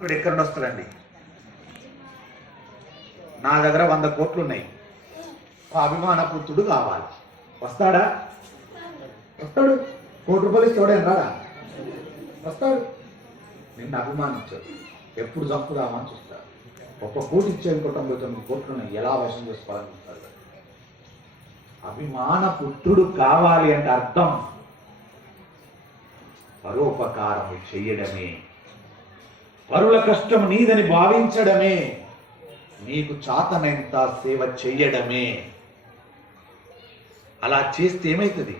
ఇప్పుడు ఎక్కడ వస్తాడండి నా దగ్గర వంద కోట్లు ఉన్నాయి అభిమాన పుత్రుడు కావాలి. వస్తాడా? వస్తాడు. కోటి రూపాయలు ఇస్తాడే రాడా? వస్తాడు. నిన్ను అభిమానించాడు. ఎప్పుడు చంపుదామని చూస్తాడు. ఒక్క కోటి ఇచ్చే కుటుంబంలో తొమ్మిది కోట్లు ఎలా వశం చేసుకోవాలనుకుంటాడు? అభిమాన పుత్రుడు కావాలి అంటే అర్థం. పరోపకారం చెయ్యడమే పరుల కష్టం నీదని భావించడమే. నీకు చాతనెంత సేవ చెయ్యడమే. అలా చేస్తే ఏమవుతుంది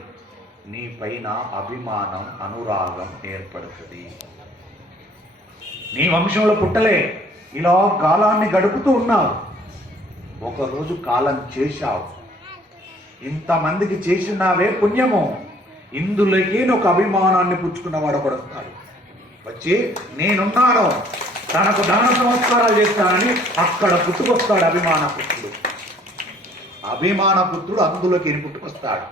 నీ పైన అభిమానం అనురాగం ఏర్పడుతుంది. నీ వంశంలో పుట్టలే. ఇలా కాలాన్ని గడుపుతూ ఉన్నావు. ఒకరోజు కాలం చేశావు. ఇంతమందికి చేసినావే పుణ్యము. ఇందులోకి ఒక అభిమానాన్ని పుచ్చుకున్నవాడు ఒకడు వస్తాడు. వచ్చి నేనున్నాను. తనకు దాన సంస్కారాలు చేస్తానని అక్కడ పుట్టుకొస్తాడు అభిమాన పుత్రుడు. అభిమాన పుత్రుడు అందులోకి ఈయన పుట్టుకొస్తాడు.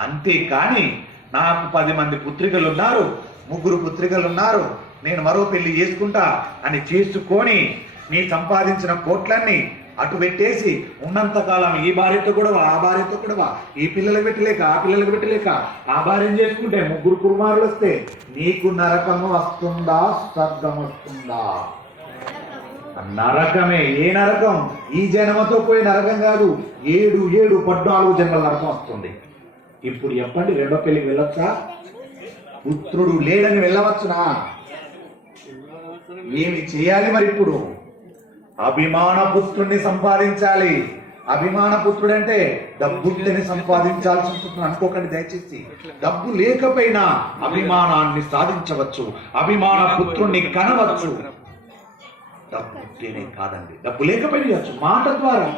అంతేకాని నాకు పది మంది పుత్రికలు ఉన్నారు ముగ్గురు పుత్రికలు ఉన్నారు నేను మరో పెళ్ళి చేసుకుంటా అని చేసుకొని నీ సంపాదించిన కోట్లన్నీ అటు పెట్టేసి ఉన్నంత కాలం ఈ భార్యతో కూడా ఆ భార్యతో కూడా ఈ పిల్లలకు పెట్టలేక ఆ పిల్లలకు పెట్టలేక ఆ భార్యను చేసుకుంటే ముగ్గురు కుమారులు వస్తే నీకు నరకము వస్తుందా స్వర్గం వస్తుందా? నరకమే ఏ నరకం? ఈ జన్మతో పోయే నరకం కాదు. ఏడు ఏడు పద్నాలుగు జన్మల నరకం వస్తుంది. ఇప్పుడు చెప్పండి రెండో పెళ్ళికి వెళ్ళొచ్చా? పుత్రుడు లేడని వెళ్ళవచ్చునా? ఏమి చేయాలి మరి ఇప్పుడు? అభిమాన పుత్రుణ్ణి సంపాదించాలి. అభిమాన పుత్రుడు అంటే డబ్బుని సంపాదించాల్సి ఉంటుంది అనుకోకండి దయచేసి. డబ్బు లేకపోయినా అభిమానాన్ని సాధించవచ్చు. అభిమాన పుత్రుణ్ణి కనవచ్చు. డబ్బు కాదండి. డబ్బు లేకపోయినా మాట ద్వారా.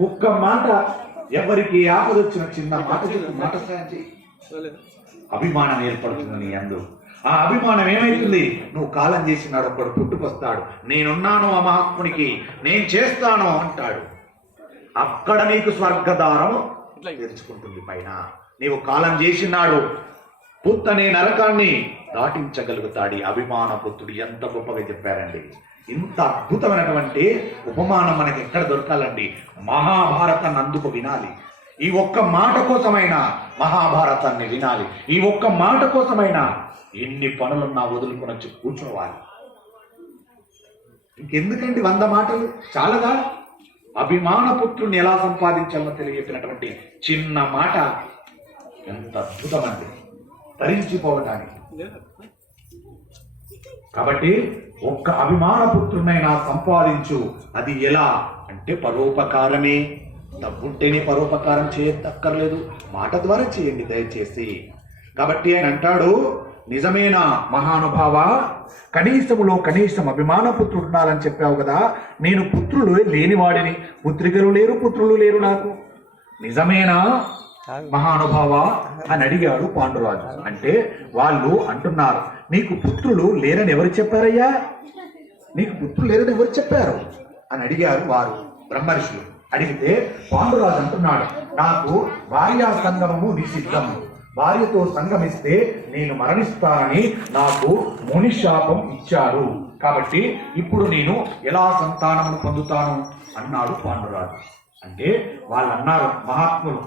ఒక్క మాట ఎవరికి ఆపదొచ్చిన చిన్న మాట మాట సాయం అభిమానం ఏర్పడుతుంది నీ అందు. ఆ అభిమానం ఏమైతుంది? నువ్వు కాలం చేసినాడు ఒకడు పుట్టుకొస్తాడు. నేనున్నాను ఆ మహాత్మునికి నేను చేస్తాను అంటాడు. అక్కడ నీకు స్వర్గదారం తెరుచుకుంటుంది పైన. నీవు కాలం చేసినాడు పుత్తనే నరకాన్ని దాటించగలుగుతాడు అభిమాన పుత్రుడు. ఎంత గొప్పగా చెప్పారండి. ఇంత అద్భుతమైనటువంటి ఉపమానం మనకి ఎక్కడ దొరకాలండి? మహాభారతాన్ని అందుకు వినాలి. ఈ ఒక్క మాట కోసమైనా మహాభారతాన్ని వినాలి. ఈ ఒక్క మాట కోసమైనా ఎన్ని పనులున్నా వదులుకొని వచ్చి కూర్చోవాలి. ఇంకెందుకండి వంద మాటలు? చాలదా? అభిమాన పుత్రుని ఎలా సంపాదించాలో తెలియజెప్పినటువంటి చిన్న మాట ఎంత అద్భుతమండి. తరించిపోవటానికి. కాబట్టి ఒక్క అభిమాన పుత్రునైనా సంపాదించు. అది ఎలా? అంటే పరోపకారమే. డబ్బుంటేనే పరోపకారం చేయక్కర్లేదు. మాట ద్వారా చేయండి దయచేసి. కాబట్టి ఆయన అంటాడు నిజమేనా మహానుభావ? కనీసములో కనీసం అభిమాన పుత్రుడు ఉన్నారని చెప్పావు కదా. నేను పుత్రులు లేనివాడిని. పుత్రికలు లేరు పుత్రులు లేరు నాకు. నిజమేనా మహానుభావ? అని అడిగాడు పాండురాజు. అంటే వాళ్ళు అంటున్నారు నీకు పుత్రులు లేరని ఎవరు చెప్పారయ్యా? నీకు పుత్రులు లేరని ఎవరు చెప్పారు? అని అడిగారు వారు బ్రహ్మర్షులు అడిగితే పాండురాజు అంటున్నాడు నాకు భార్యా సంగమము నిషిద్ధము. భార్యతో సంగమిస్తే నేను మరణిస్తానని నాకు ముని శాపం ఇచ్చారు కాబట్టి ఇప్పుడు నేను ఎలా సంతానమును పొందుతాను? అన్నాడు పాండురాజు. అంటే వాళ్ళు అన్నారు మహాత్ములు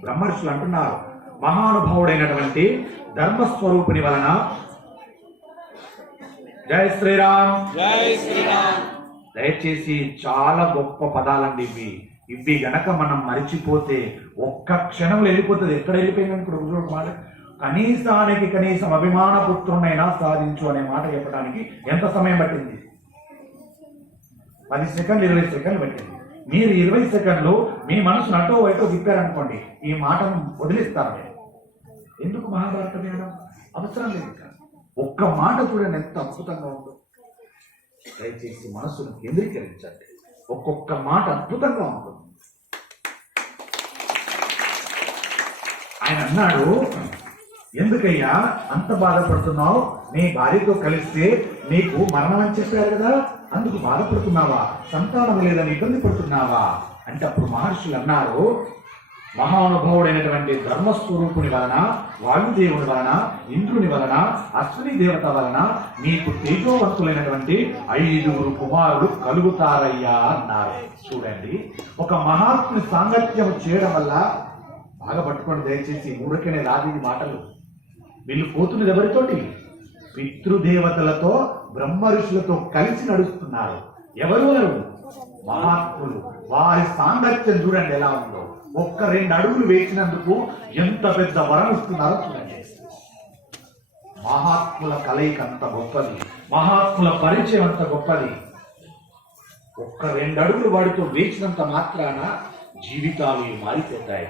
బ్రహ్మర్షులు అంటున్నారు మహానుభావుడైనటువంటి ధర్మస్వరూపుని వలన. జై శ్రీరామ్. జై శ్రీరామ్. దయచేసి చాలా గొప్ప పదాలండి ఇవి. ఇవి గనక మనం మరిచిపోతే ఒక్క క్షణం వెళ్ళిపోతుంది. ఎక్కడ వెళ్ళిపోయిందని ఇప్పుడు ఒక మాట. కనీసానికి కనీసం అభిమాన పుత్రునైనా సాధించు అనే మాట చెప్పడానికి ఎంత సమయం పట్టింది? పది సెకండ్లు ఇరవై సెకండ్లు పట్టింది. మీరు ఇరవై సెకండ్లు మీ మనసును అటో ఇటో తిప్పారనుకోండి ఈ మాటను వదిలిస్తారు ఎందుకు మహాభారతం వేయడం అవసరం లేదు ఒక్క మాట చూడండి ఎంత అద్భుతంగా ఉందో. దయచేసి మనసును కేంద్రీకరించండి. ఒక్కొక్క మాట అద్భుతంగా ఉంటుంది. ఆయన అన్నాడు ఎందుకయ్యా అంత బాధపడుతున్నావు? నీ భార్యతో కలిస్తే నీకు మరణం అని చెప్పారు కదా? అందుకు బాధపడుతున్నావా? సంతానం లేదని ఇబ్బంది పడుతున్నావా? అంటే అప్పుడు మహర్షులు అన్నారు మహానుభావుడైనటువంటి ధర్మస్వరూపుని వలన వాయుదేవుని వలన ఇంద్రుని వలన అశ్విని దేవత వలన మీకు తేజోవంతులైనటువంటి ఐదుగురు కుమారులు కలుగుతారయ్యా అన్నారు. చూడండి ఒక మహాత్ముని సాంగత్యం చేయడం వల్ల బాగా పట్టుకోండి దయచేసి ఊరికనే రాది మాటలు. వీళ్ళు పోతున్నది ఎవరితోటి? పితృదేవతలతో బ్రహ్మ ఋషులతో కలిసి నడుస్తున్నారు. ఎవరు వారు? మహాత్ములు వారి సాంగత్యం చూడండి ఎలా ఉందో. ఒక్క రెండు అడుగులు వేసినందుకు ఎంత పెద్ద వరం ఇస్తున్నారో చూడండి. మహాత్ముల కలయిక అంత గొప్పది. మహాత్ముల పరిచయం అంత గొప్పది. ఒక్క రెండు అడుగులు వాడితో వేచినంత మాత్రాన జీవితాలు మారిపోతాయి?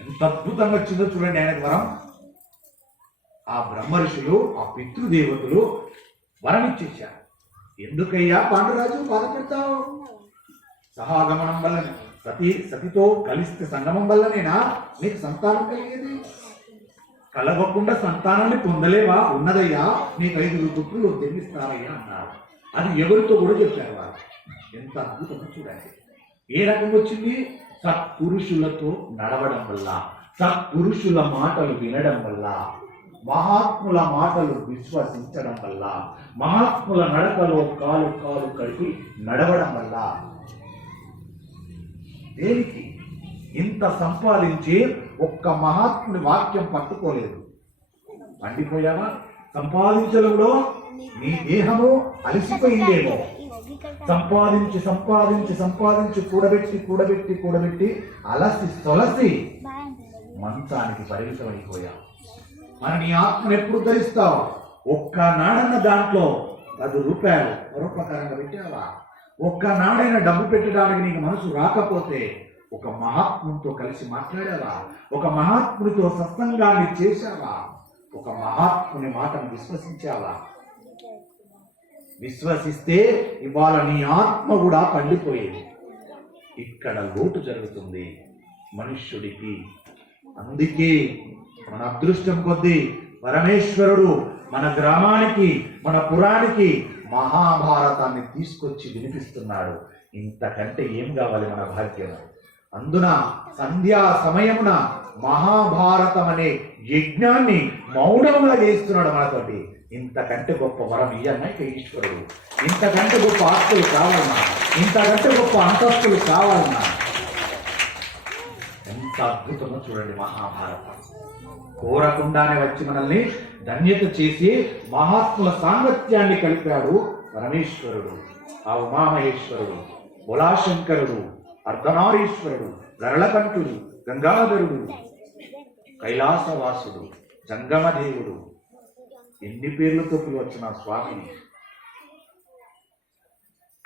ఎంత అద్భుతంగా వచ్చిందో చూడండి ఆయనకు వరం. ఆ బ్రహ్మ ఆ పితృదేవతలు వరం ఇచ్చేశారు ఎందుకయ్యా పాండురాజు బాధపెడతావు? సహాగమనం వల్లనే సతీ సతితో కలిస్తే సంగమం వల్లనేనా? నీకు సంతానం కలిగేది? కలగకుండా సంతానాన్ని పొందలేవా? ఉన్నదయ్యా నీకు ఐదుగురు పుత్రులు జన్మిస్తారయ్యా అన్నారు. అది ఎవరితో కూడా చెప్పారు వారు ఎంత అద్భుతంగా చూడండి. ఏ రకం వచ్చింది? సత్పురుషులతో నడవడం వల్ల సత్పురుషుల మాటలు వినడం వల్ల. మహాత్ముల మాటలు విశ్వసించడం వల్ల మహాత్ముల నడకలో కాలు కాలు కలిపి నడవడం వల్ల దేనికి ఇంత సంపాదించి ఒక్క మహాత్ముని వాక్యం పట్టుకోలేదు? పండిపోయావా? సంపాదించడంలో నీ దేహము అలసిపోయిందేమో. సంపాదించి సంపాదించి సంపాదించి కూడబెట్టి కూడబెట్టి కూడబెట్టి అలసి సొలసి మంచానికి పరిమితమైపోయావు. మరి నీ ఆత్మను ఎప్పుడు ధరిస్తావు? ఒక్క నాడన్న దాంట్లో పది రూపాయలు పరోపకారంగా పెట్టావా? ఒక్క నాడైన డబ్బు పెట్టడానికి నీకు మనసు రాకపోతే ఒక మహాత్మునితో కలిసి మాట్లాడావా? ఒక మహాత్మునితో సత్సంగాన్ని చేశావా? ఒక మహాత్ముని మాటను విశ్వసించావా? విశ్వసిస్తే ఇవాళ నీ ఆత్మ కూడా పండిపోయేది. ఇక్కడ లోటు జరుగుతుంది మనుష్యుడికి. అందుకే మన అదృష్టం కొద్దీ పరమేశ్వరుడు మన గ్రామానికి మన పురానికి మహాభారతాన్ని తీసుకొచ్చి వినిపిస్తున్నాడు. ఇంతకంటే ఏం కావాలి మన భాగ్యం? అందున సంధ్యా సమయమున మహాభారతం అనే యజ్ఞాన్ని మౌనంగా చేస్తున్నాడు మనతోటి. ఇంతకంటే గొప్ప వరం ఇయ్యన్నా ఇక ఈశ్వరుడు. ఇంతకంటే గొప్ప ఆస్తులు కావాలన్నా ఇంతకంటే గొప్ప అంతస్తులు కావాలన్నా. ఎంత అద్భుతమో చూడండి మహాభారతం. కోరకుండానే వచ్చి మనల్ని ధన్యత చేసి మహాత్ముల సాంగత్యాన్ని కలిపాడు పరమేశ్వరుడు ఆ ఉమామహేశ్వరుడు బులాశంకరుడు అర్ధనారీశ్వరుడు గరళకంఠుడు గంగాధరుడు కైలాసవాసుడు జంగమదేవుడు. ఎన్ని పేర్లతో పిలువచ్చిన స్వామిని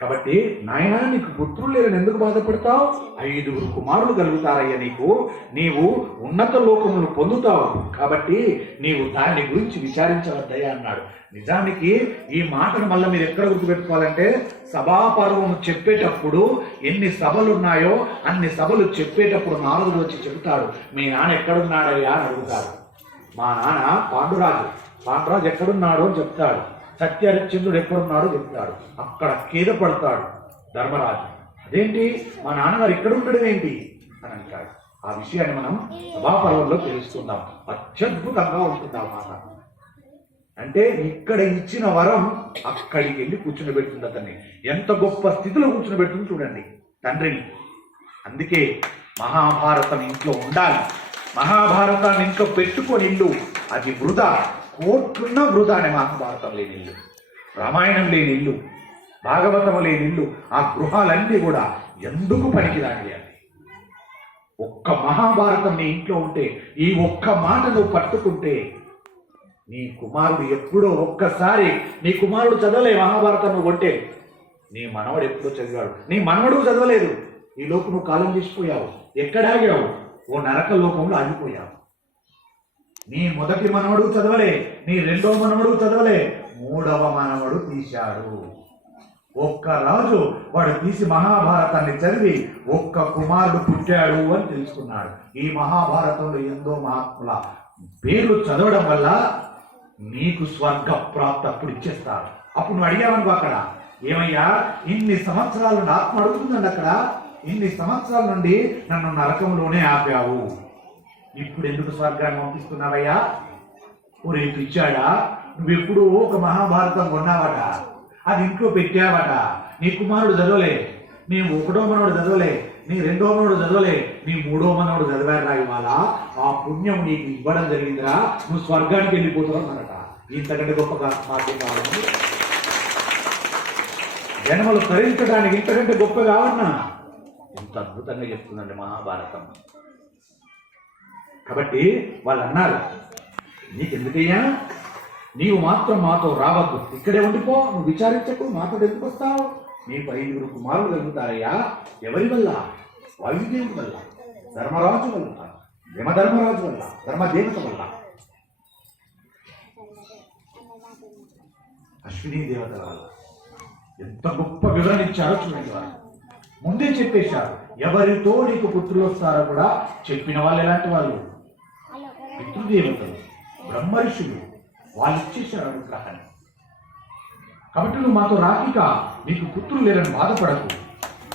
కాబట్టి నాయనా నీకు పుత్రులు లేరని ఎందుకు బాధపడతావు? ఐదుగురు కుమారులు కలుగుతారయ్యా నీకు. నీవు ఉన్నత లోకములు పొందుతావు. కాబట్టి నీవు దాని గురించి విచారించవద్దయ్యా అన్నాడు. నిజానికి ఈ మాటను మళ్ళీ మీరు ఎక్కడ గుర్తుపెట్టుకోవాలంటే సభాపర్వము చెప్పేటప్పుడు ఎన్ని సభలు ఉన్నాయో అన్ని సభలు చెప్పేటప్పుడు నాలుగు వచ్చి చెబుతాడు మీ నాన్న ఎక్కడున్నాడయ్యా? అని అడుగుతాడు. మా నాన్న పాండురాజు. పాండురాజు ఎక్కడున్నాడు అని చెప్తాడు. సత్యహరిశ్చంద్రుడు ఎక్కడున్నాడో చెప్తాడు అక్కడ కేద పడతాడు ధర్మరాజు. అదేంటి? మా నాన్నగారు ఇక్కడ ఉండడం ఏంటి? అని అంటాడు. ఆ విషయాన్ని మనం సభాపర్వంలో తెలుసుకుందాం. అత్యద్భుతంగా ఉంటుంది ఆ మాట. అంటే ఇక్కడ ఇచ్చిన వరం అక్కడికి వెళ్ళి కూర్చునిపెడుతుంది అతన్ని. ఎంత గొప్ప స్థితిలో కూర్చునిపెడుతుంది చూడండి. తండ్రిని అందుకే మహాభారతం ఇంట్లో ఉండాలి. మహాభారతాన్ని ఇంట్లో పెట్టుకొని ఇల్లు అది వృధా. కోట్లున్న వృధానే మహాభారతం లేని ఇల్లు రామాయణం లేని ఇల్లు భాగవతం లేని ఇల్లు ఆ గృహాలన్నీ కూడా ఎందుకు పనికిరాని అని ఒక్క మహాభారతం నీ ఇంట్లో ఉంటే ఈ ఒక్క మాట నువ్వు పట్టుకుంటే నీ కుమారుడు ఎప్పుడో ఒక్కసారి నీ కుమారుడు చదవలే మహాభారతం నువ్వు కొంటే నీ మనవడు ఎప్పుడో చదివాడు. నీ మనవడు చదవలేదు. ఈ లోపు నువ్వు కాలం తీసిపోయావు ఎక్కడాగావు ఓ నరక లోకంలో ఆగిపోయావు. నీ మొదటి మనవడు చదవలే నీ రెండో మనవడు చదవలే మూడవ మనవడు తీశాడు. ఒక్క రాజు వాడు తీసి మహాభారతాన్ని చదివి ఒక్క కుమారుడు పుట్టాడు అని తెలుసుకున్నాడు. ఈ మహాభారతంలో ఎంతో మహాత్ముల పేర్లు చదవడం వల్ల నీకు స్వర్గ ప్రాప్తి అప్పుడు ఇచ్చేస్తారు. అప్పుడు నువ్వు అడిగావనుకో అక్కడ ఏమయ్యా ఇన్ని సంవత్సరాలు నుండి ఆత్మ అడుగుతుందండి అక్కడ? ఇన్ని సంవత్సరాల నుండి నన్ను నరకంలోనే ఆపావు. ఇప్పుడు ఎందుకు స్వర్గాన్ని పంపిస్తున్నావయ్యా? ఊరే ఇచ్చాడా నువ్వెప్పుడు ఒక మహాభారతం కొన్నావట. అది ఇంట్లో పెట్టావట. నీ కుమారుడు చదవలే. నీ ఒకటో మనోడు చదవలే. నీ రెండో మనోడు చదవలే. నీ మూడో మనోడు చదివారా ఇవాళ. ఆ పుణ్యం నీకు ఇవ్వడం జరిగిందిరా. నువ్వు స్వర్గానికి వెళ్ళిపోతున్నావు అనట ఇంతకంటే గొప్ప మాధ్యం కావాలి జన్మలు తరించడానికి ఇంతకంటే గొప్ప కావన్నా ఇంత అద్భుతంగా చెప్తుందండి మహాభారతం. కాబట్టి వాళ్ళు అన్నారు నీకెందుకయ్యా? నీవు మాత్రం మాతో రావద్దు. ఇక్కడే ఉండిపో. నువ్వు విచారించకు. మాతో ఎందుకు వస్తావు? నీకు ఐదుగురు కుమారులు కలుగుతారయ్యా. ఎవరి వల్ల? వాయుదేవుడి వల్ల. ధర్మరాజు వల్ల. యమధర్మరాజు వల్ల. ధర్మదేవత వల్ల. అశ్విని దేవత వల్ల ఎంత గొప్ప వివరణ ఇచ్చారో చూడండి వారు. ముందే చెప్పేశారు ఎవరితో నీకు పుత్రులు వస్తారో కూడా చెప్పిన వాళ్ళు ఎలాంటి వాళ్ళు? పితృదేవతలు బ్రహ్మర్షులు వాళ్ళు ఇచ్చేసారు అనుగ్రహాన్ని. కాబట్టి నువ్వు మాతో రాకిక నీకు పుత్రులు లేరని బాధపడకు.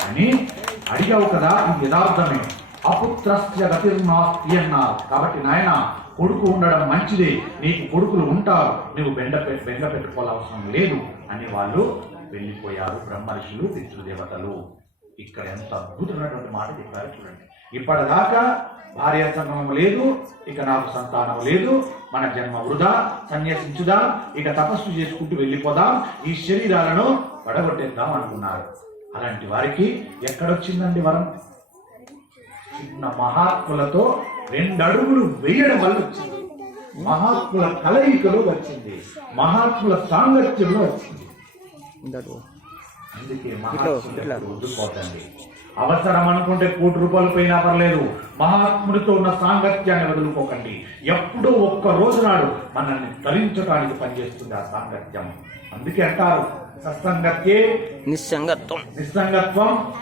అని అడిగావు కదా ఇది యథార్థమే. అపుత్రస్య గతిర్నాస్తి అన్నారు. కాబట్టి నాయన కొడుకు ఉండడం మంచిదే. నీకు కొడుకులు ఉంటారు. నువ్వు బెండ బెండ బెంగ పెట్టుకోవాల్సిన లేదు అని వాళ్ళు వెళ్ళిపోయారు బ్రహ్మర్షులు పితృదేవతలు. ఇక్కడ ఎంత అద్భుతమైనటువంటి మాట చెప్పారు చూడండి. ఇప్పటిదాకా భార్య సంగమం లేదు ఇక నాకు సంతానం లేదు మన జన్మ వృధా సన్యసించుదాం ఇక తపస్సు చేసుకుంటూ వెళ్ళిపోదాం ఈ శరీరాలను పడగొట్టేద్దాం అనుకున్నారు. అలాంటి వారికి ఎక్కడొచ్చిందండి వరం? చిన్న మహాత్ములతో రెండు అడుగులు వేయడం వల్ల వచ్చింది. మహాత్ముల కలయికలో వచ్చింది. మహాత్ముల సాంగత్యంలో వచ్చింది. అందుకే అవసరం అనుకుంటే కోటి రూపాయలు పోయినా పర్లేదు. మహాత్ముడితో ఉన్న సాంగత్యాన్ని వదులుకోకండి. ఎప్పుడో ఒక్క రోజు నాడు మనల్ని తరించడానికి పనిచేస్తుంది ఆ సాంగత్యం. అందుకే అంటారు సత్సంగత్యే నిస్సంగత్వం. నిస్సంగత్వం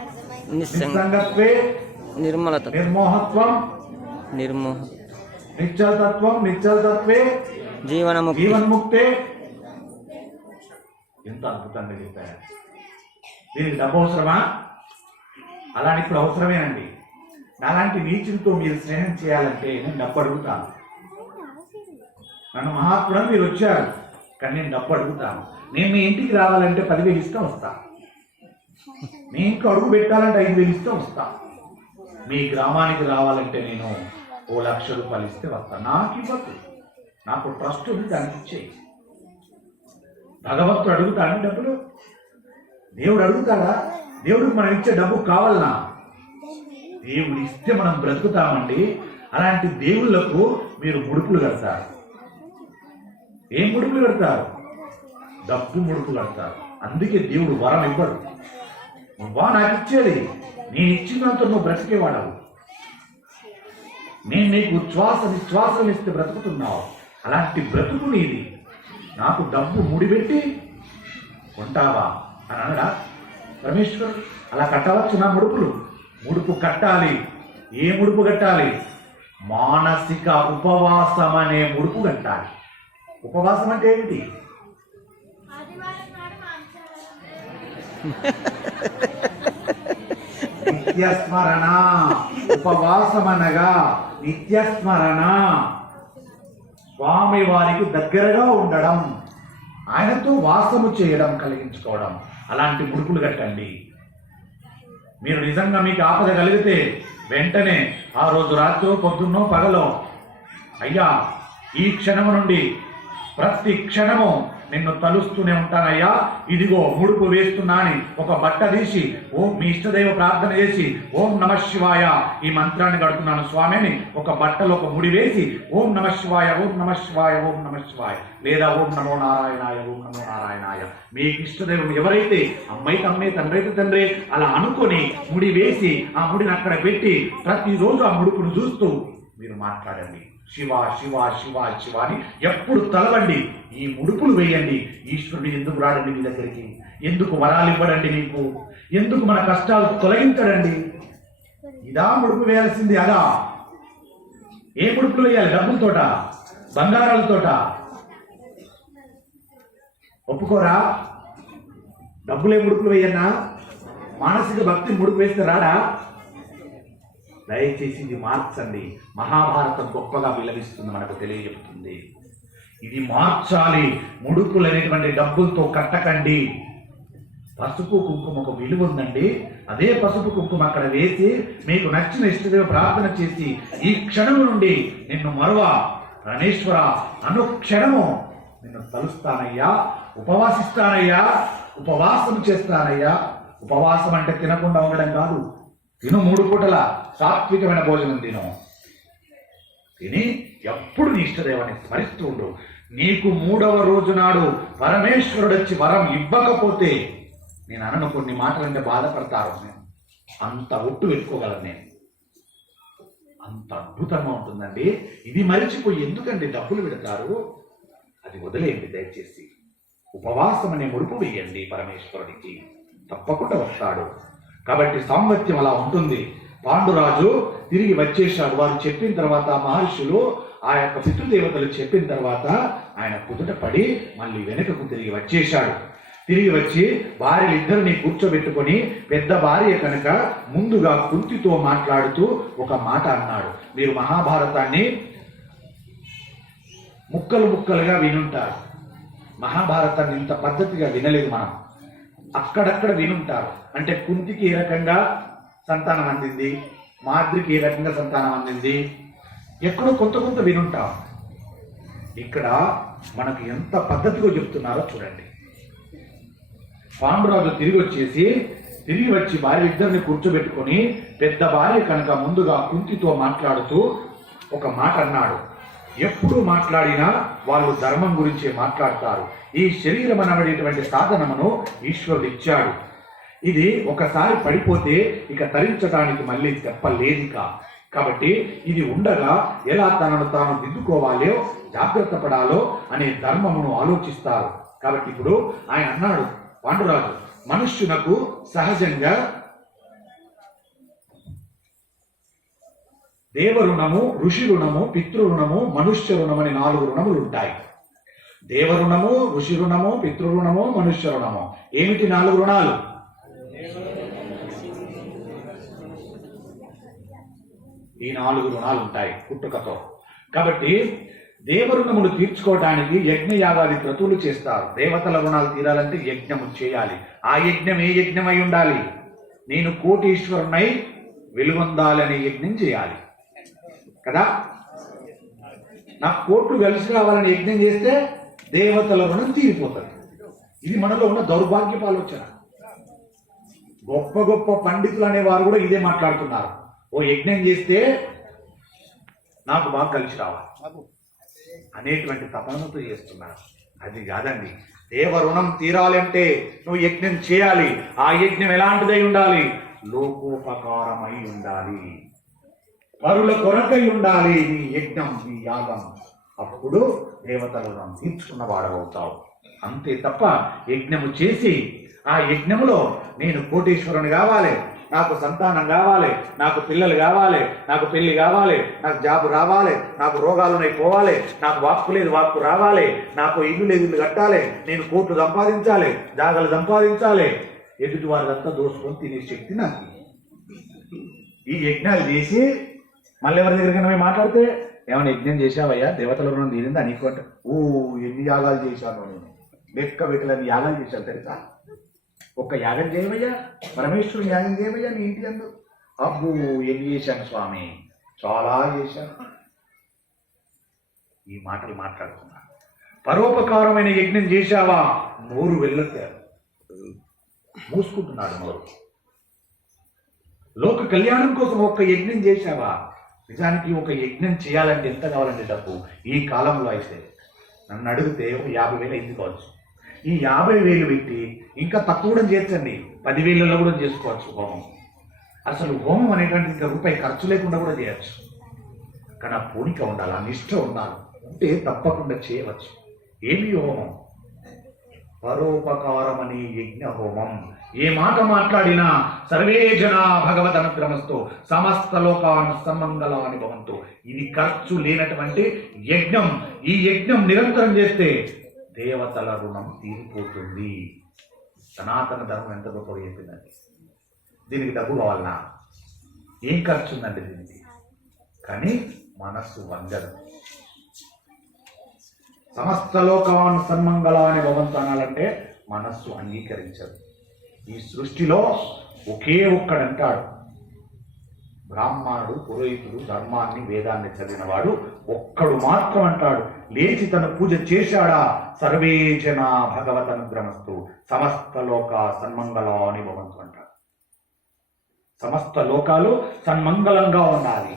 నిస్సంగ నిస్సంగత్వే నిర్మలత నిర్మోహత్వం నిర్మోహ నిశ్చలతత్వం నిశ్చలతత్వే జీవనముక్తి. జీవన్ముక్తే. ఎంత అద్భుతంగా చెప్పారు. దీనికి డబ్బు అవసరమా? అలాంటి ఇప్పుడు అవసరమేనండి నాలాంటి నీచులతో మీరు స్నేహం చేయాలంటే నేను డబ్బు అడుగుతాను. నన్ను మహాత్ముడు మీరు వచ్చారు కానీ నేను డబ్బు అడుగుతాను. నేను మీ ఇంటికి రావాలంటే పదివేలు ఇస్తే వస్తా. మీ ఇంట్లో అడుగు పెట్టాలంటే ఐదు వేలు ఇస్తే వస్తా. మీ గ్రామానికి రావాలంటే నేను ఓ లక్ష రూపాయలు ఇస్తే వస్తా. నాకు ఇవ్వద్దు నాకు ట్రస్ట్ ఉంది దానికి ఇచ్చేయి. భగవంతుడు అడుగుతాను డబ్బులు దేవుడు అడుగుతాడా? దేవుడికి మనం ఇచ్చే డబ్బు కావాలనా? దేవుడు ఇస్తే మనం బ్రతుకుతామండి. అలాంటి దేవుళ్ళకు మీరు ముడుపులు కడతారు. ఏం ముడుపులు కడతారు? డబ్బు ముడుపు కడతారు. అందుకే దేవుడు వరం ఇవ్వరు నువ్వా నాకు ఇచ్చేది. నేను ఇచ్చినంత నువ్వు బ్రతికేవాడవు. నేను నీకు శ్వాస నిశ్వాసం ఇస్తే బ్రతుకుతున్నావు. అలాంటి బ్రతుకు నీది. నాకు డబ్బు ముడిపెట్టి ఉంటావా అని అనడా పరమేశ్వరుడు అలా కట్టవచ్చు నా ముడుపులు. ముడుపు కట్టాలి. ఏ ముడుపు కట్టాలి? మానసిక ఉపవాసం అనే ముడుపు కట్టాలి. ఉపవాసం అంటే ఏమిటి? నిత్యస్మరణ. ఉపవాసం అనగా నిత్యస్మరణ. స్వామి వారికి దగ్గరగా ఉండడం ఆయనతో వాసము చేయడం కలిగించుకోవడం. అలాంటి ముడుపులు కట్టండి. మీరు నిజంగా మీకు ఆపద కలిగితే వెంటనే ఆ రోజు రాత్రి పొద్దున్నో పగలో అయ్యా ఈ క్షణము నుండి ప్రతి క్షణము నిన్ను తలుస్తూనే ఉంటానయ్యా. ఇదిగో ముడుపు వేస్తున్నా అని ఒక బట్ట తీసి ఓం మీ ఇష్టదైవ ప్రార్థన చేసి ఓం నమ శివాయ ఈ మంత్రాన్ని కడుతున్నాను స్వామిని ఒక బట్టలో ఒక ముడి వేసి ఓం నమ శివాయ ఓం నమ శివాయ ఓం నమ శివాయ. లేదా ఓం నమో నారాయణాయ ఓం నమో నారాయణాయ. మీకు ఇష్టదైవం ఎవరైతే అమ్మాయికి అమ్మాయి తండ్రి అయితే తండ్రి అలా అనుకొని ముడి వేసి ఆ ముడిని అక్కడ పెట్టి ప్రతిరోజు ఆ ముడుపును చూస్తూ మీరు మాట్లాడండి. శివ శివ శివ శివ అని ఎప్పుడు తలవండి. ఈ ముడుపులు వేయండి. ఈశ్వరుడు ఎందుకు రాడండి మీ దగ్గరికి? ఎందుకు వరాలు ఇవ్వడండి మీకు? ఎందుకు మన కష్టాలు తొలగించడండి? ఇదా ముడుపు వేయాల్సింది అదా? ఏ ముడుపులు వేయాలి? డబ్బులతోట బంగారాలతోట ఒప్పుకోరా? డబ్బులే ముడుపులు వేయన్నా? మానసిక భక్తి ముడుపు వేస్తే రాడా? దయచేసి ఇది మార్చండి. మహాభారతం గొప్పగా విలవిస్తుంది మనకు తెలియజెప్తుంది. ఇది మార్చాలి. ముడుకులు అనేటువంటి డబ్బులతో కట్టకండి. పసుపు కుంకుమ ఒక విలువ ఉందండి. అదే పసుపు కుంకుమ అక్కడ వేసి మీకు నచ్చిన ఇష్టదేవ ప్రార్థన చేసి ఈ క్షణం నుండి నిన్ను మరువ. రణేశ్వర అనుక్షణము నిన్ను తలుస్తానయ్యా. ఉపవాసిస్తానయ్యా. ఉపవాసం చేస్తానయ్యా. ఉపవాసం అంటే తినకుండా ఉండడం కాదు. తిను మూడు పూటల. సాత్వికమైన భోజనం తిను. తిని ఎప్పుడు నీ ఇష్టదేవాన్ని స్మరిస్తూ ఉండు. నీకు మూడవ రోజు నాడు పరమేశ్వరుడు వచ్చి వరం ఇవ్వకపోతే నేను అనను కొన్ని మాటలంటే బాధపడతారు. నేను అంత ఒట్టు పెట్టుకోగలను నేను. అంత అద్భుతంగా ఉంటుందండి. ఇది మరిచిపోయి ఎందుకండి డబ్బులు పెడతారు? అది వదిలేయండి దయచేసి. ఉపవాసం అనే ముడుపు వేయండి పరమేశ్వరుడికి. తప్పకుండా వస్తాడు. కాబట్టి సాంగత్యం అలా ఉంటుంది. పాండురాజు తిరిగి వచ్చేశాడు. వారు చెప్పిన తర్వాత మహర్షులు ఆ యొక్క పితృదేవతలు చెప్పిన తర్వాత ఆయన కుదుట పడి మళ్ళీ వెనుకకు తిరిగి వచ్చేశాడు. తిరిగి వచ్చి భార్యలిద్దరిని కూర్చోబెట్టుకొని పెద్ద భార్య కనుక ముందుగా కుంతితో మాట్లాడుతూ ఒక మాట అన్నాడు. మీరు మహాభారతాన్ని ముక్కలు ముక్కలుగా వినుంటారు. మహాభారతాన్ని ఇంత పద్ధతిగా వినలేదు మనం. అక్కడక్కడ వినుంటారు. అంటే కుంతికి ఏ రకంగా సంతానం అందింది? మాద్రికి ఏ రకంగా సంతానం అందింది? ఎక్కడో కొంత కొంత వినుంటాం. ఇక్కడ మనకు ఎంత పద్ధతిగా చెప్తున్నారో చూడండి. పాండురాజు తిరిగి వచ్చేసి తిరిగి వచ్చి భార్య ఇద్దరిని కూర్చోబెట్టుకొని పెద్ద భార్య కనుక ముందుగా కుంతితో మాట్లాడుతూ ఒక మాట అన్నాడు. ఎప్పుడు మాట్లాడినా వాళ్ళు ధర్మం గురించే మాట్లాడతారు. ఈ శరీరం అనబడేటువంటి సాధనమును ఈశ్వరుడు ఇచ్చాడు. ఇది ఒకసారి పడిపోతే ఇక తరించడానికి మళ్ళీ తెప్పలేదిక కాబట్టి ఇది ఉండగా ఎలా తనను తాను దిద్దుకోవాలో జాగ్రత్త పడాలో అనే ధర్మమును ఆలోచిస్తారు. కాబట్టి ఇప్పుడు ఆయన అన్నాడు పాండురాజు మనుష్యునకు సహజంగా దేవ రుణము ఋషి రుణము పితృరుణము మనుష్య రుణం అని నాలుగు రుణములు ఉంటాయి. దేవ రుణము ఋషి రుణము పితృరుణము మనుష్య రుణము. ఏమిటి నాలుగు రుణాలు? ఈ నాలుగు రుణాలు ఉంటాయి పుట్టుకతో. కాబట్టి దేవరుణములు తీర్చుకోవడానికి యజ్ఞయాగాది క్రతువులు చేస్తారు. దేవతల రుణాలు తీరాలంటే యజ్ఞము చేయాలి. ఆ యజ్ఞం ఏ యజ్ఞమై ఉండాలి? నేను కోటీశ్వరునై వెలుగొందాలనే యజ్ఞం చేయాలి. కదా? నాకు కోట్లు వెలిసి రావాలని యజ్ఞం చేస్తే దేవతల రుణం తీరిపోతుంది. ఇది మనలో ఉన్న దౌర్భాగ్యపు ఆలోచన. గొప్ప గొప్ప పండితులు అనేవారు కూడా ఇదే మాట్లాడుతున్నారు. ఓ యజ్ఞం చేస్తే నాకు బాగా కలిసి రావాలి. అనేటువంటి తపనతో చేస్తున్నారు. అది కాదండి. దేవ రుణం తీరాలంటే నువ్వు యజ్ఞం చేయాలి. ఆ యజ్ఞం ఎలాంటిదై ఉండాలి? లోకోపకారమై ఉండాలి. పరుల కొరకై ఉండాలి నీ యజ్ఞం నీ యాగం. అప్పుడు దేవతల రుణం తీర్చుకున్న వాడవుతావు అంతే తప్ప యజ్ఞము చేసి ఆ యజ్ఞములో నేను కోటీశ్వరుని కావాలి. నాకు సంతానం కావాలి నాకు పిల్లలు కావాలి నాకు పెళ్ళి కావాలి నాకు జాబు రావాలి నాకు రోగాలు ఉన్నాయి పోవాలి నాకు వాక్కు లేదు వాక్కు రావాలి నాకు ఇల్లు లేదు ఇల్లు కట్టాలి నేను కోట్లు సంపాదించాలి జాగలు సంపాదించాలి. ఎదుటి వారిదంతా దోసుకొని తినే శక్తి నాకు. ఈ యజ్ఞాలు చేసి మళ్ళీ ఎవరి దగ్గరికైనా పోయి మాట్లాడితే ఏమైనా యజ్ఞం చేశావయ్యా? దేవతల రుణం తీరిందా నీకు? అంటే. ఓ ఎన్ని యాగాలు చేశాను నేను. లెక్క పెట్టలేని యాగాలు చేశాను తెలుసా? ఒక్క యాగం చేయమయ్యా పరమేశ్వరుని యాగం చేయమయ్యా నీ ఇంటి అందు అబ్బో ఎన్ని చేశాను స్వామి? చాలా చేశాను. ఈ మాటలు మాట్లాడుతున్నాను పరోపకారమైన యజ్ఞం చేశావా? నోరు వెళ్ళతారు మూసుకుంటున్నాడు నోరు. లోక కళ్యాణం కోసం ఒక్క యజ్ఞం చేశావా? నిజానికి ఒక యజ్ఞం చేయాలంటే ఎంత కావాలంటే డబ్బు? ఈ కాలంలో అయితే. నన్ను అడిగితే ఒక యాభై వేలు అయింది కావచ్చు. ఈ యాభై వేలు పెట్టి ఇంకా తక్కువ కూడా చేర్చండి. పదివేలలో కూడా చేసుకోవచ్చు హోమం. అసలు హోమం అనేటువంటి రూపాయి ఖర్చు లేకుండా కూడా చేయొచ్చు. కానీ ఆ పూనిక ఉండాలి ఆ నిష్ఠ ఉండాలి. ఉంటే తప్పకుండా చేయవచ్చు. ఏమి హోమం? పరోపకారమని యజ్ఞ హోమం. ఏ మాట మాట్లాడినా సర్వే జనా భగవత్ అనుగ్రహంతో సమస్త లోకాన్ సమంగళాని భవంతు ఇది ఖర్చు లేనటువంటి యజ్ఞం. ఈ యజ్ఞం నిరంతరం చేస్తే దేవతల రుణం తీరిపోతుంది. సనాతన ధర్మం ఎంత గొప్పగా చెప్పిందండి. దీనికి డబ్బు కావాలనా? ఏం ఖర్చు ఉందండి దీనికి? కానీ మనస్సు వందరు సమస్త లోకాన్ సన్మంగళాన్ని భవంతు అనాలంటే మనస్సు అంగీకరించదు. ఈ సృష్టిలో ఒకే ఒక్కడంటాడు. బ్రాహ్మణుడు పురోహితుడు ధర్మాన్ని వేదాన్ని చదివినవాడు ఒక్కడు మాత్రం అంటాడు. లేచి తన పూజ చేశాడా? సర్వే జన భగవత్ అనుగ్రహస్తు. సమస్త లోక సన్మంగళాని భవంతు అంటాడు సమస్త లోకాలు సన్మంగళంగా ఉండాలి.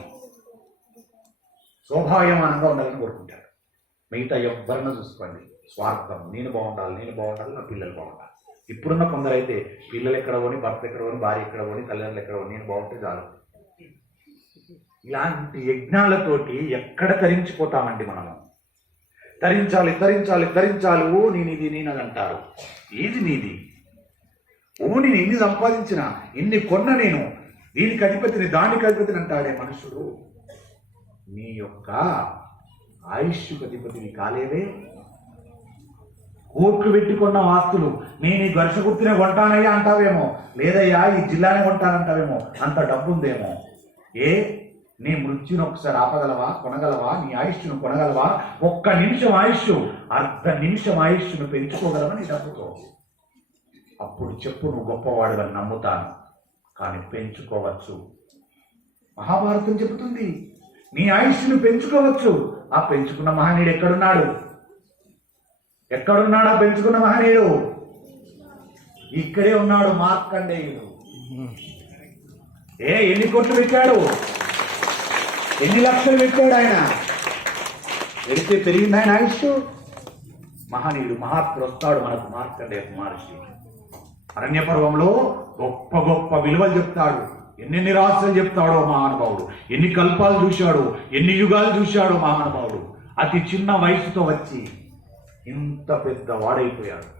శోభాయమానంగా ఉండాలని కోరుకుంటాడు మిగతా ఎవరిని చూసుకోండి. స్వార్థం. నేను బాగుండాలి నేను బాగుండాలి నా పిల్లలు బాగుండాలి. ఇప్పుడున్న కొందరైతే పిల్లలు ఎక్కడ పోని భర్త ఎక్కడ పోని భార్య ఎక్కడ పోని తల్లిదండ్రులు ఎక్కడ పోని నేను బాగుంటే చాలు. ఇలాంటి యజ్ఞాలతోటి ఎక్కడ తరించిపోతామండి మనము? ధరించాలి ధరించాలి ధరించాలి. ఓ నేను ఇది నేను అది అంటారు. ఏది నీది? ఓ నేను ఎన్ని సంపాదించిన ఎన్ని కొన్న నేను దీనికి అధిపతిని దానికి అధిపతిని అంటాడే మనుషుడు. నీ యొక్క ఆయుష్కు అధిపతిని కాలేవే? కోట్లు పెట్టుకున్న ఆస్తులు నేను ఈ ఘర్ష గుర్తునే కొంటానయ్యా అంటావేమో. లేదయ్యా ఈ జిల్లానే కొంటానంటావేమో. అంత డబ్బు ఉందేమో ఏ? నీ మృత్యును ఒకసారి ఆపగలవా? కొనగలవా? నీ ఆయుష్ను కొనగలవా? ఒక్క నిమిషం ఆయుష్ అర్ధ నిమిషం ఆయుష్ను పెంచుకోగలవా నీ డబ్బుతో అప్పుడు చెప్పు నువ్వు గొప్పవాడుగా నమ్ముతాను. కానీ పెంచుకోవచ్చు. మహాభారతం చెబుతుంది నీ ఆయుష్ను పెంచుకోవచ్చు. ఆ పెంచుకున్న మహనీయుడు ఎక్కడున్నాడు? ఎక్కడున్నాడా పెంచుకున్న మహనీయుడు? ఇక్కడే ఉన్నాడు మార్కండేయుడు. ఏ ఎన్ని కోట్లు పెట్టాడు? ఎన్ని లక్షలు పెట్టాడు ఆయన? పెడితే పెరిగింది ఆయన ఆయుష్ మహనీయుడు మహాత్ముడు వస్తాడు మనకు మార్కండే మహర్షి. అరణ్య పర్వంలో గొప్ప గొప్ప విలువలు చెప్తాడు. ఎన్నెన్ని రాష్ట్రాలు చెప్తాడో మహానుభావుడు. ఎన్ని కల్పాలు చూశాడు ఎన్ని యుగాలు చూశాడో మహానుభావుడు. అతి చిన్న వయసుతో వచ్చి ఇంత పెద్ద వాడైపోయాడు.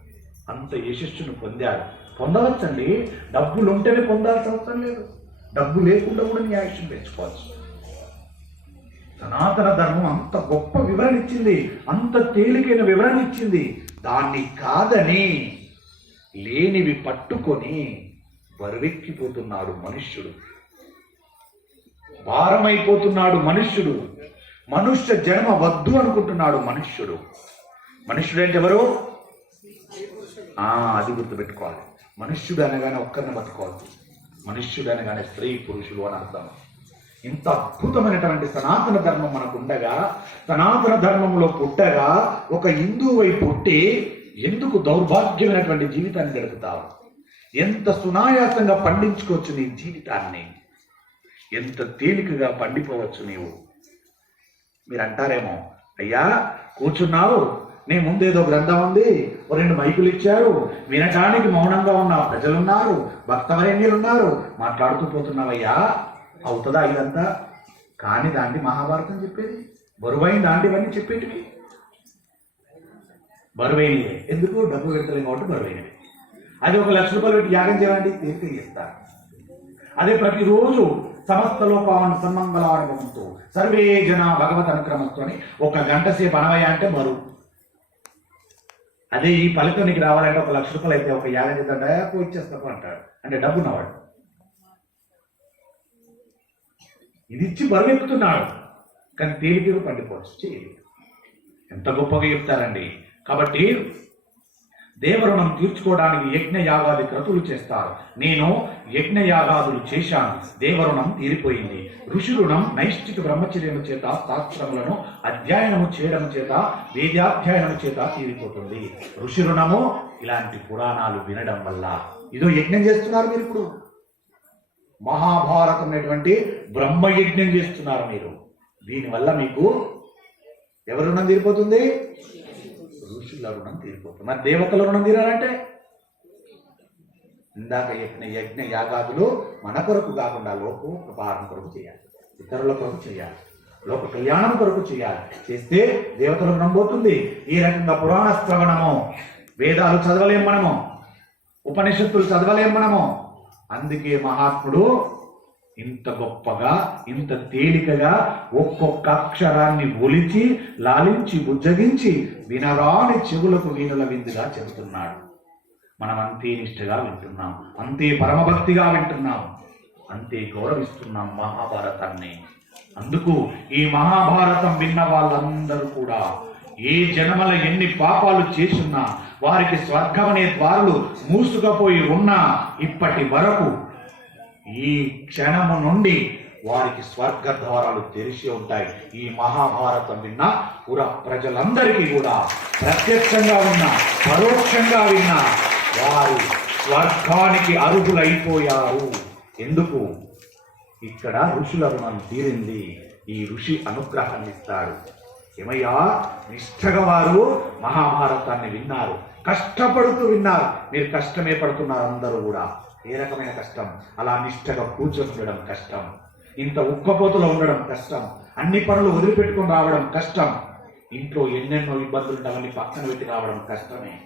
అంత యశస్సును పొందాడు. పొందవచ్చండి. డబ్బులు ఉంటేనే పొందాల్సిన అవసరం లేదు. డబ్బు లేకుండా కూడా నీ ఆయుష్యం పెంచుకోవచ్చు. సనాతన ధర్మం అంత గొప్ప వివరణ ఇచ్చింది అంత తేలికైన వివరణ ఇచ్చింది దాన్ని కాదని లేనివి పట్టుకొని బరువెక్కిపోతున్నాడు మనుష్యుడు. భారమైపోతున్నాడు మనుష్యుడు. మనుష్య జన్మ వద్దు అనుకుంటున్నాడు మనుష్యుడు. మనుష్యుడు అంటే ఎవరు? ఆ, అది గుర్తుపెట్టుకోవాలి. మనుష్యుడు అనగానే ఒక్కరిని బతుకోవద్దు. మనుష్యుడు అనగానే స్త్రీ పురుషులు అని అర్థం. ఇంత అద్భుతమైనటువంటి సనాతన ధర్మం మనకు ఉండగా సనాతన ధర్మంలో పుట్టగా ఒక హిందువై పుట్టి ఎందుకు దౌర్భాగ్యమైనటువంటి జీవితాన్ని గడుపుతావు? ఎంత సునాయాసంగా పండించుకోవచ్చు నీ జీవితాన్ని? ఎంత తేలికగా పండిపోవచ్చు నీవు? మీరు అంటారేమో అయ్యా కూర్చున్నావు నీ ముందేదో గ్రంథం ఉంది ఓ రెండు మైకులు ఇచ్చారు వినటానికి మౌనంగా ఉన్న ప్రజలున్నారు భక్తవరేణ్యులు ఉన్నారు మాట్లాడుతూ పోతున్నావయ్యా. అవుతుందా ఇదంతా? కానీ దాండి మహాభారతం చెప్పేది? బరువైన దాండి ఇవన్నీ చెప్పేటివి? బరువైనవే. ఎందుకు? డబ్బు పెడతలేం కాబట్టి బరువైనవి. అది ఒక లక్ష రూపాయలు పెట్టి యాగం చేయండి తీర్థం ఇస్తారు అదే ప్రతిరోజు సమస్త లోకాలను సన్మంగళానుభవంతో సర్వే జన భగవత్ అనుక్రమంతో ఒక గంట సేపు అనవయ్య అంటే బరువు అదే ఈ ఫలితం నీకు రావాలంటే ఒక లక్ష రూపాయలు అయితే ఒక యాగం చేద్దాం. పో ఇచ్చేస్తాం అంటాడు. అంటే డబ్బు ఇది ఇచ్చి బరువెక్కుతున్నాడు కానీ తేలికగా పండిపోవచ్చు చేయలేదు ఎంత గొప్పగా చెప్తారండి. కాబట్టి దేవరుణం తీర్చుకోవడానికి యజ్ఞ యాగాది క్రతువులు చేస్తారు. నేను యజ్ఞ యాగాదులు చేశాను. దేవరుణం తీరిపోయింది. ఋషిరుణం నైష్ఠిక బ్రహ్మచర్యము చేత శాస్త్రములను అధ్యయనము చేయడం చేత వేదాధ్యయనము చేత తీరిపోతుంది. ఋషిరుణము ఇలాంటి పురాణాలు వినడం వల్ల. ఇదో యజ్ఞం చేస్తున్నారు మీరు ఇప్పుడు. మహాభారతం అనేటువంటి బ్రహ్మయజ్ఞం చేస్తున్నారు మీరు. దీనివల్ల మీకు ఎవరి రుణం తీరిపోతుంది? ఋషుల రుణం తీరిపోతుంది. మరి దేవతల రుణం తీరాలంటే? ఇందాక యజ్ఞ యజ్ఞ యాగాదులు మన కొరకు కాకుండా లోకు ఉపహారం కొరకు చేయాలి. ఇతరుల కొరకు చేయాలి. లోక కళ్యాణం కొరకు చేయాలి. చేస్తే దేవతల రుణం పోతుంది. ఈ రకంగా పురాణ శ్రవణము వేదాలు చదవలేం మనము ఉపనిషత్తులు చదవలేం మనము అందుకే మహాత్ముడు ఇంత గొప్పగా ఇంత తేలికగా ఒక్కొక్క అక్షరాన్ని ఒలిచి లాలించి ఉజ్జగించి వినరాని చెవులకు వీణుల విందుగా చెబుతున్నాడు. మనం అంతే నిష్ఠగా వింటున్నాం. అంతే పరమభక్తిగా వింటున్నాం. అంతే గౌరవిస్తున్నాం మహాభారతాన్ని. అందుకు ఈ మహాభారతం విన్న వాళ్ళందరూ కూడా ఏ జన్మల ఎన్ని పాపాలు చేసున్నా వారికి స్వర్గం అనే ద్వారులు మూసుకుపోయి ఉన్నా ఇప్పటి వరకు ఈ క్షణము నుండి వారికి స్వర్గ ద్వారాలు తెరిచి ఉంటాయి. ఈ మహాభారతం విన్న పుర ప్రజలందరికీ కూడా ప్రత్యక్షంగా ఉన్న పరోక్షంగా విన్న వారు స్వర్గానికి అర్హులైపోయారు. ఎందుకు? ఇక్కడ ఋషుల రుణం తీరింది. ఈ ఋషి అనుగ్రహాన్ని ఇస్తాడు ఏమయ్యా? నిష్ఠగా వారు మహాభారతాన్ని విన్నారు. కష్టపడుతూ విన్నారు. మీరు కష్టమే పడుతున్నారు అందరూ కూడా. ఏ రకమైన కష్టం? అలా నిష్ఠగా కూర్చొని ఉండడం కష్టం. ఇంత ఉక్కపోతలో ఉండడం కష్టం. అన్ని పనులు వదిలిపెట్టుకొని రావడం కష్టం. ఇంట్లో ఎన్నెన్నో ఇబ్బందులు అవన్నీ పక్కన పెట్టి రావడం కష్టమే.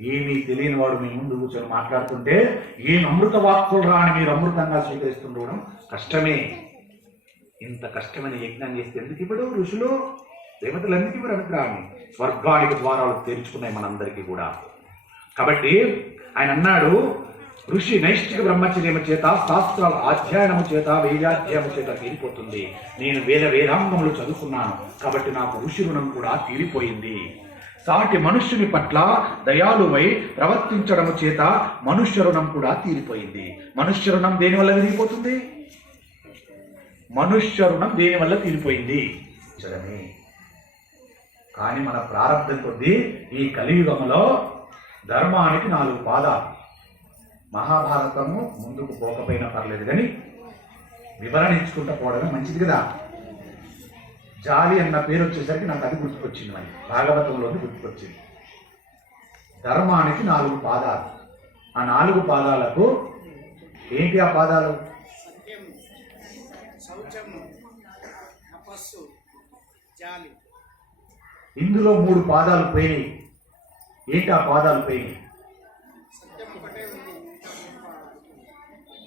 ఏమీ తెలియని వాడు మీ ముందు కూర్చొని మాట్లాడుతుంటే ఏం అమృత వాక్కులు రా అని మీరు అమృతంగా స్వీకరిస్తుండడం కష్టమే. ఇంత కష్టమైన యజ్ఞం చేస్తే ఎందుకు ఇప్పుడు ఋషులు? దేవతలు ఎందుకు ఇప్పుడు అనుగ్రహాన్ని స్వర్గానికి ద్వారాలు తెరుచుకున్నాయి మనందరికీ కూడా. కాబట్టి ఆయన అన్నాడు ఋషి నైష్ఠిక బ్రహ్మచర్యము చేత శాస్త్రాల అధ్యయనము చేత వేదాధ్యయనము చేత తీరిపోతుంది. నేను వేద వేదాంగములు చదువుకున్నాను. కాబట్టి నాకు ఋషి రుణం కూడా తీరిపోయింది. సాటి మనుష్యుని పట్ల దయాలువై ప్రవర్తించడము చేత మనుష్య రుణం కూడా తీరిపోయింది. మనుష్య రుణం దేనివల్ల విరిగిపోతుంది? మనుష్య రుణం దేనివల్ల తీరిపోయింది? చదమే కానీ మన ప్రారంభం కొద్దీ ఈ కలియుగంలో ధర్మానికి నాలుగు పాదాలు. మహాభారతము ముందుకు పోకపోయినా పర్లేదు కానీ వివరణ ఇచ్చుకుంటూ పోవడమే మంచిది కదా. జాలి అన్న పేరు వచ్చేసరికి నాకు అది గుర్తుకొచ్చింది మరి. భాగవతంలోని గుర్తుకొచ్చింది. ధర్మానికి నాలుగు పాదాలు. ఆ నాలుగు పాదాలకు ఏంటి ఆ పాదాలు? ఇందులో మూడు పాదాలు పోయినాయి. ఏంటి ఆ పాదాలు పోయినాయి? సత్యం